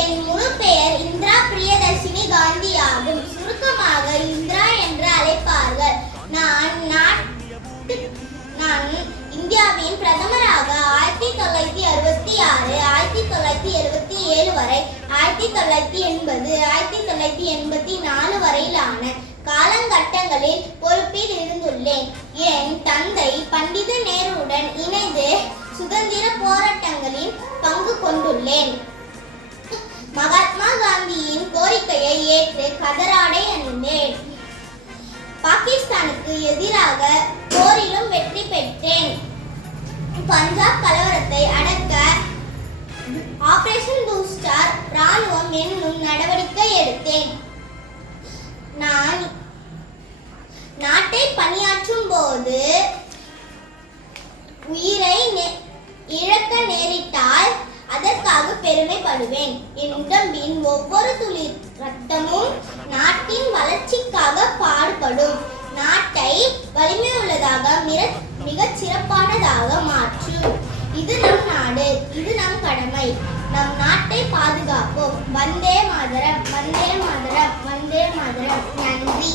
என் முழு பெயர் இந்திரா பிரியதர்ஷினி காந்தி ஆகும். சுருக்கமாக இந்திரா என்று அழைப்பார்கள். நான் இந்தியாவின் பிரதமராக 1966, 1977 வரை, 1980, 1984 வரையிலான காலகட்டங்களில் பொறுப்பில் இருந்துள்ளேன். என் தந்தை பண்டித நேருவுடன் இணைந்து சுதந்திர போராட்டங்களில் பங்கு கொண்டுள்ளேன். மகாத்மா காந்தியின் கோரிக்கையை ஏற்று கதராடை அணிந்தேன். பாகிஸ்தானுக்கு எதிராக போரிலும் வெற்றி பெற்றேன். பஞ்சாப் கலவரத்தை அடக்க ஆபரேஷன் ப்ளூ ஸ்டார் ராணுவம் என்னும் நடவடிக்கை எடுத்தேன். நான் நாட்டை பணியாற்றும் போது உயிரை இழக்க நேரிட்டால் அதற்காக பெருமைப்படுவேன். என் உடம்பின் ஒவ்வொரு துளி ரத்தமும் நாட்டின் வளர்ச்சிக்காக பாடுபடும். நாட்டை வலிமை உள்ளதாக மிகச் சிறப்பானதாக மாற்றும். இது நம் நாடு, இது நம் கடமை. நம் நாட்டை பாதுகாப்போம். வந்தே மாதரம், வந்தே மாதரம், வந்தே மாதரம். நன்றி.